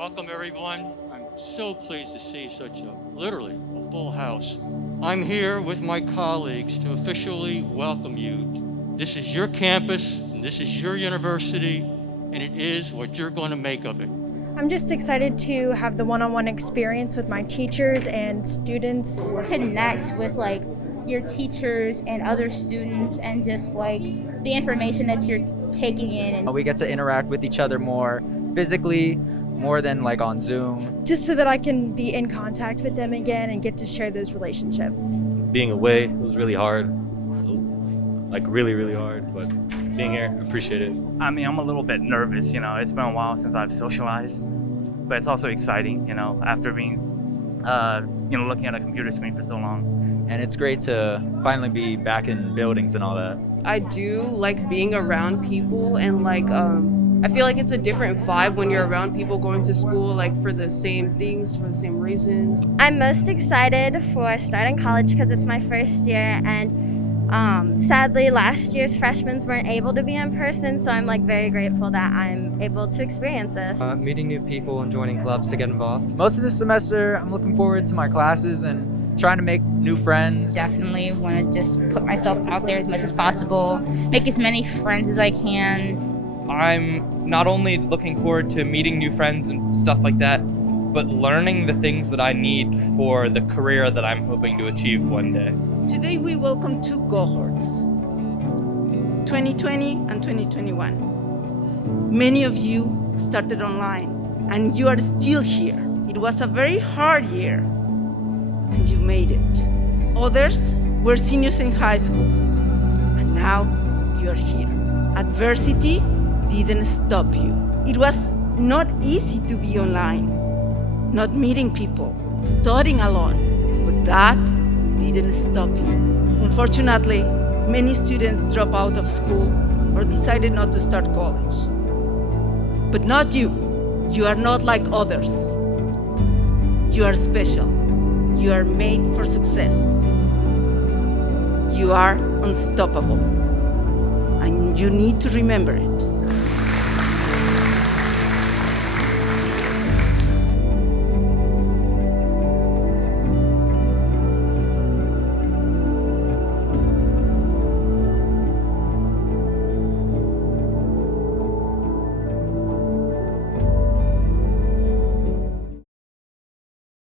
Welcome, everyone. I'm so pleased to see such literally a full house. I'm here with my colleagues to officially welcome you. This is your campus, and this is your university, and it is what you're going to make of it. I'm just excited to have the one-on-one experience with my teachers and students. Connect with your teachers and other students and just the information that you're taking in. And we get to interact with each other more physically, more than on Zoom. Just so that I can be in contact with them again and get to share those relationships. Being away, it was really hard. Really, really hard, but being here, I appreciate it. I mean, I'm a little bit nervous, it's been a while since I've socialized, but it's also exciting, after being, looking at a computer screen for so long. And it's great to finally be back in buildings and all that. I do like being around people, and I feel like it's a different vibe when you're around people going to school for the same things, for the same reasons. I'm most excited for starting college because it's my first year, and sadly last year's freshmen weren't able to be in person, so I'm very grateful that I'm able to experience this. Meeting new people and joining clubs to get involved. Most of this semester, I'm looking forward to my classes and trying to make new friends. Definitely want to just put myself out there as much as possible, make as many friends as I can. I'm not only looking forward to meeting new friends and stuff like that, but learning the things that I need for the career that I'm hoping to achieve one day. Today we welcome two cohorts, 2020 and 2021. Many of you started online and you are still here. It was a very hard year and you made it. Others were seniors in high school and now you are here. Adversity didn't stop you. It was not easy to be online, not meeting people, studying alone, but that didn't stop you. Unfortunately, many students drop out of school or decided not to start college. But not you. You are not like others. You are special. You are made for success. You are unstoppable. And you need to remember it.